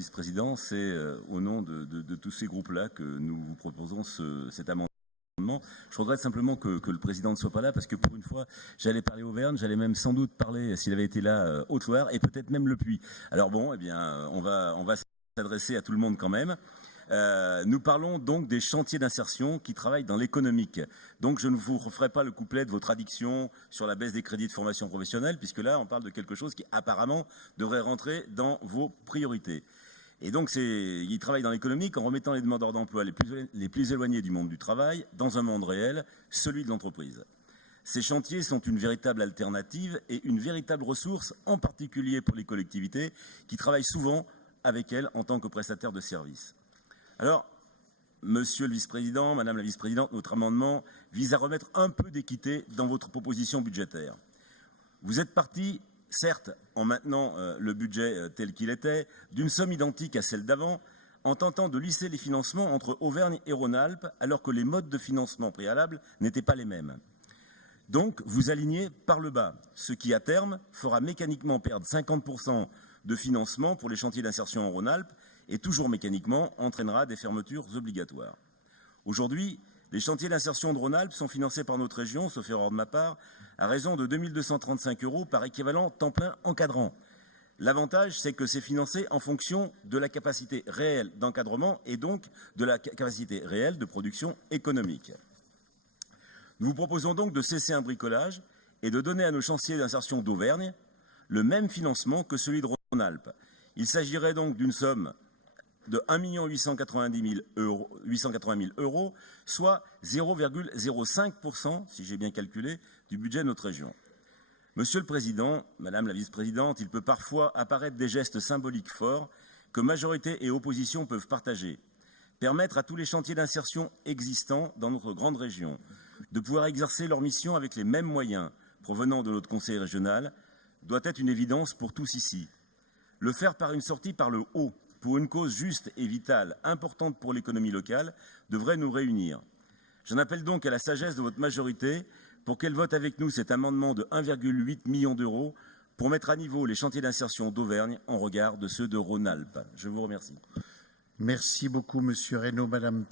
vice-président, c'est au nom de tous ces groupes-là que nous vous proposons cet amendement. Je regrette simplement que le président ne soit pas là, parce que pour une fois, j'allais parler Auvergne, j'allais même sans doute parler, s'il avait été là, Haute-Loire et peut-être même le Puy. Alors bon, eh bien, on va s'adresser à tout le monde quand même. Nous parlons donc des chantiers d'insertion qui travaillent dans l'économique. Donc je ne vous referai pas le couplet de votre addiction sur la baisse des crédits de formation professionnelle, puisque là on parle de quelque chose qui apparemment devrait rentrer dans vos priorités. Et donc ils travaillent dans l'économique en remettant les demandeurs d'emploi les plus éloignés du monde du travail dans un monde réel, celui de l'entreprise. Ces chantiers sont une véritable alternative et une véritable ressource, en particulier pour les collectivités qui travaillent souvent avec elles en tant que prestataires de services. Alors, monsieur le vice-président, madame la vice-présidente, notre amendement vise à remettre un peu d'équité dans votre proposition budgétaire. Vous êtes parti, certes, en maintenant le budget tel qu'il était, d'une somme identique à celle d'avant, en tentant de lisser les financements entre Auvergne et Rhône-Alpes, alors que les modes de financement préalables n'étaient pas les mêmes. Donc, vous alignez par le bas, ce qui, à terme, fera mécaniquement perdre 50% de financement pour les chantiers d'insertion en Rhône-Alpes, et toujours mécaniquement entraînera des fermetures obligatoires. Aujourd'hui, les chantiers d'insertion de Rhône-Alpes sont financés par notre région, sauf erreur de ma part, à raison de 2 235 € par équivalent temps plein encadrant. L'avantage, c'est que c'est financé en fonction de la capacité réelle d'encadrement et donc de la capacité réelle de production économique. Nous vous proposons donc de cesser un bricolage et de donner à nos chantiers d'insertion d'Auvergne le même financement que celui de Rhône-Alpes. Il s'agirait donc d'une somme de 1 880 000 €, soit 0,05%, si j'ai bien calculé, du budget de notre région. Monsieur le Président, Madame la Vice-présidente, il peut parfois apparaître des gestes symboliques forts que majorité et opposition peuvent partager. Permettre à tous les chantiers d'insertion existants dans notre grande région de pouvoir exercer leur mission avec les mêmes moyens provenant de notre conseil régional doit être une évidence pour tous ici. Le faire par une sortie par le haut, pour une cause juste et vitale, importante pour l'économie locale, devrait nous réunir. J'en appelle donc à la sagesse de votre majorité pour qu'elle vote avec nous cet amendement de 1,8 million d'euros pour mettre à niveau les chantiers d'insertion d'Auvergne en regard de ceux de Rhône-Alpes. Je vous remercie. Merci beaucoup, Monsieur Reynaud. Madame